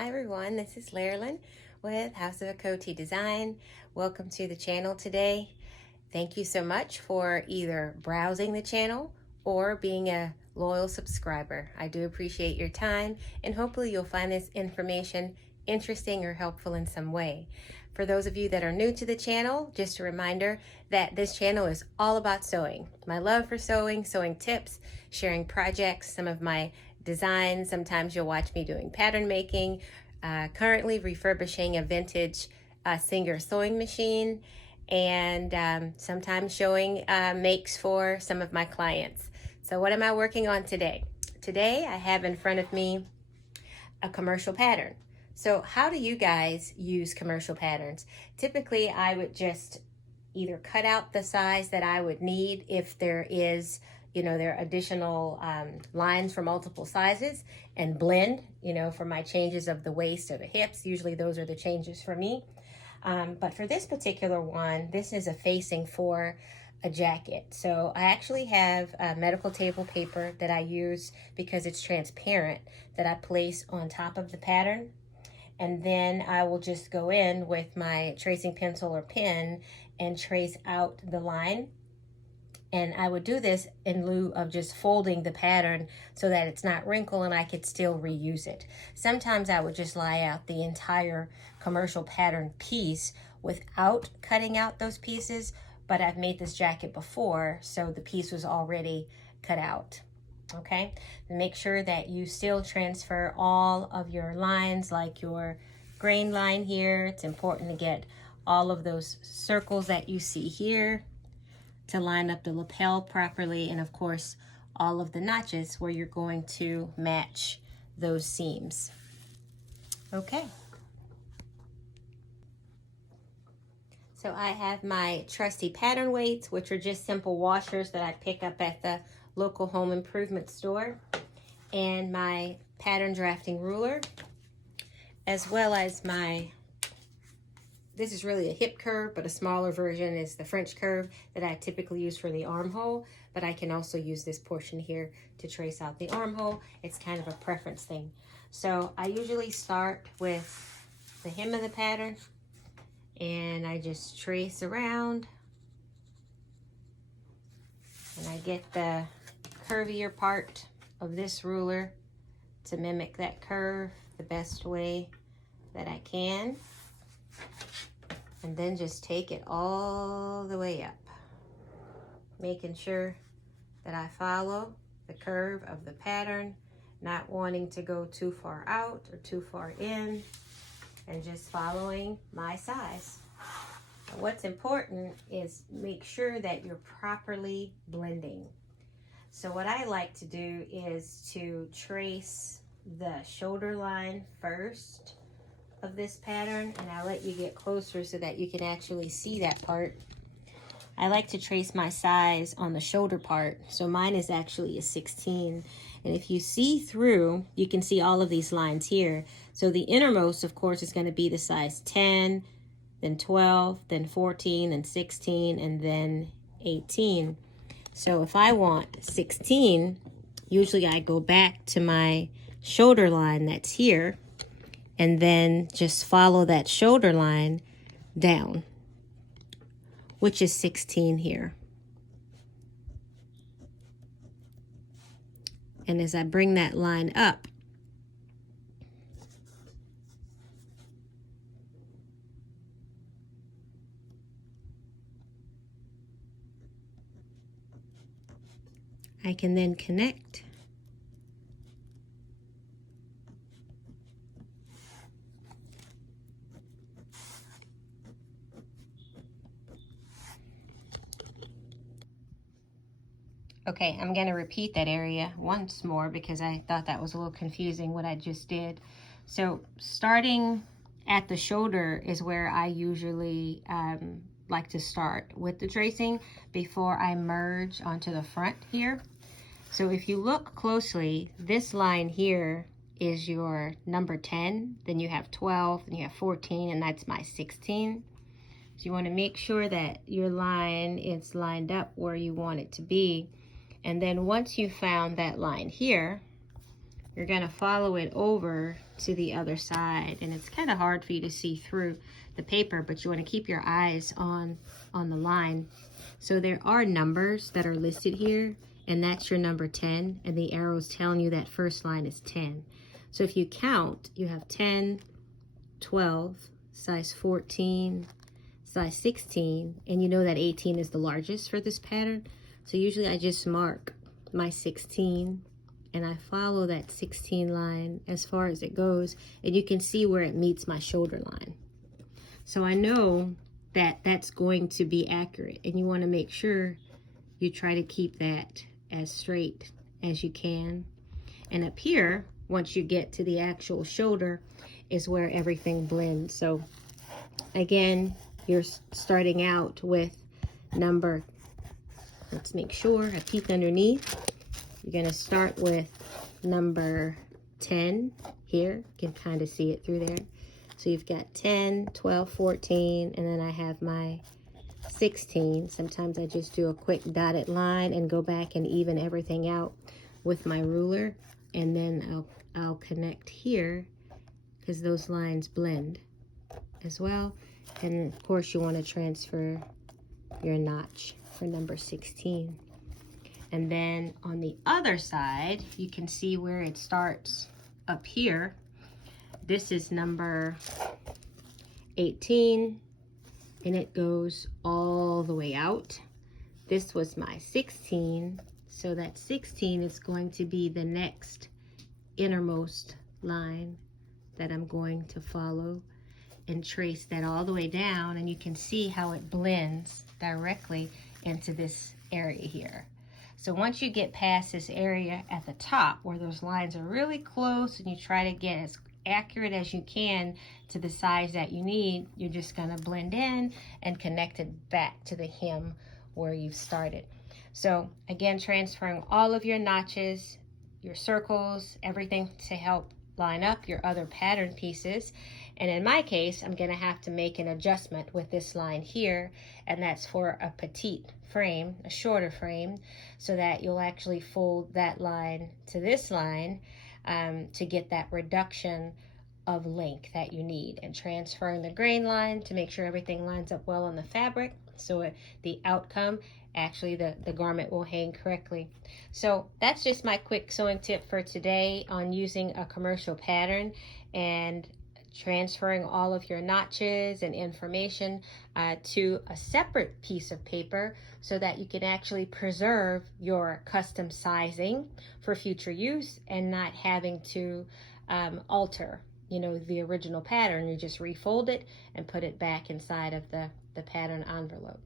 Hi everyone, this is Lairlyn with House of Akoti Design. Welcome to the channel today. Thank you so much for either browsing the channel or being a loyal subscriber. I do appreciate your time, and hopefully you'll find this information interesting or helpful in some way. For those of you that are new to the channel, just a reminder that this channel is all about sewing. My love for sewing, sewing tips, sharing projects, some of my designs. Sometimes you'll watch me doing pattern making, currently refurbishing a vintage Singer sewing machine, and sometimes showing makes for some of my clients. So what am I working on today? Today I have in front of me a commercial pattern. So how do you guys use commercial patterns? Typically I would just either cut out the size that I would need if there is, there are additional lines for multiple sizes, and blend, for my changes of the waist or the hips. Usually those are the changes for me. But for this particular one, this is a facing for a jacket. So I actually have a medical table paper that I use because it's transparent, that I place on top of the pattern. And then I will just go in with my tracing pencil or pen and trace out the line. And I would do this in lieu of just folding the pattern so that it's not wrinkled and I could still reuse it. Sometimes I would just lay out the entire commercial pattern piece without cutting out those pieces, but I've made this jacket before, so the piece was already cut out. Okay, make sure that you still transfer all of your lines, like your grain line here. It's important to get all of those circles that you see here to line up the lapel properly, and of course all of the notches where you're going to match those seams. Okay, so I have my trusty pattern weights, which are just simple washers that I pick up at the local home improvement store, and my pattern drafting ruler, as well as this is really a hip curve, but a smaller version is the French curve that I typically use for the armhole, but I can also use this portion here to trace out the armhole. It's kind of a preference thing. So I usually start with the hem of the pattern, and I just trace around, and I get the curvier part of this ruler to mimic that curve the best way that I can, and then just take it all the way up, making sure that I follow the curve of the pattern, not wanting to go too far out or too far in, and just following my size. What's important is make sure that you're properly blending. So what I like to do is to trace the shoulder line first of this pattern, and I'll let you get closer so that you can actually see that part. I like to trace my size on the shoulder part, so mine is actually a 16, and if you see through, you can see all of these lines here. So the innermost, of course, is going to be the size 10, then 12, then 14, then 16, and then 18. So if I want 16, usually I go back to my shoulder line that's here, and then just follow that shoulder line down, which is 16 here. And as I bring that line up, I can then connect Okay, I'm going to repeat that area once more because I thought that was a little confusing what I just did. So starting at the shoulder is where I usually like to start with the tracing before I merge onto the front here. So if you look closely, this line here is your number 10, then you have 12, and you have 14, and that's my 16. So you want to make sure that your line is lined up where you want it to be. And then once you found that line here, you're going to follow it over to the other side. And it's kind of hard for you to see through the paper, but you want to keep your eyes on the line. So there are numbers that are listed here, and that's your number 10, and the arrow's telling you that first line is 10. So if you count, you have 10, 12, size 14, size 16, and you know that 18 is the largest for this pattern. So usually I just mark my 16 and I follow that 16 line as far as it goes, and you can see where it meets my shoulder line. So I know that that's going to be accurate, and you want to make sure you try to keep that as straight as you can. And up here, once you get to the actual shoulder, is where everything blends. So again, you're starting out with number, let's make sure, I peek underneath. You're going to start with number 10 here. You can kind of see it through there. So you've got 10, 12, 14, and then I have my 16. Sometimes I just do a quick dotted line and go back and even everything out with my ruler, and then I'll connect here because those lines blend as well. And of course you want to transfer your notch for number 16. And then on the other side, you can see where it starts up here. This is number 18, and it goes all the way out. This was my 16, so that 16 is going to be the next innermost line that I'm going to follow and trace that all the way down, and you can see how it blends directly into this area here. So once you get past this area at the top where those lines are really close and you try to get as accurate as you can to the size that you need, you're just going to blend in and connect it back to the hem where you've started. So again, transferring all of your notches, your circles, everything to help line up your other pattern pieces. And in my case, I'm going to have to make an adjustment with this line here, and that's for a petite frame, a shorter frame, so that you'll actually fold that line to this line to get that reduction of length that you need, and transferring the grain line to make sure everything lines up well on the fabric, so the outcome, actually the garment will hang correctly. So that's just my quick sewing tip for today on using a commercial pattern and transferring all of your notches and information to a separate piece of paper so that you can actually preserve your custom sizing for future use and not having to alter, the original pattern. You just refold it and put it back inside of the pattern envelope.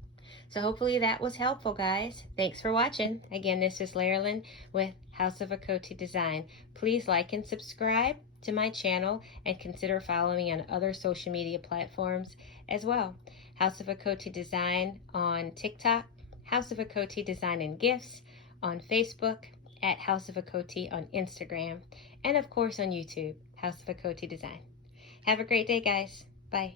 So hopefully that was helpful, guys. Thanks for watching. Again, this is Leralyn with House of Akoti Design. Please like and subscribe to my channel and consider following me on other social media platforms as well. House of Akoti Design on TikTok, House of Akoti Design and Gifts on Facebook, at House of Akoti on Instagram, and of course on YouTube, House of Akoti Design. Have a great day, guys. Bye.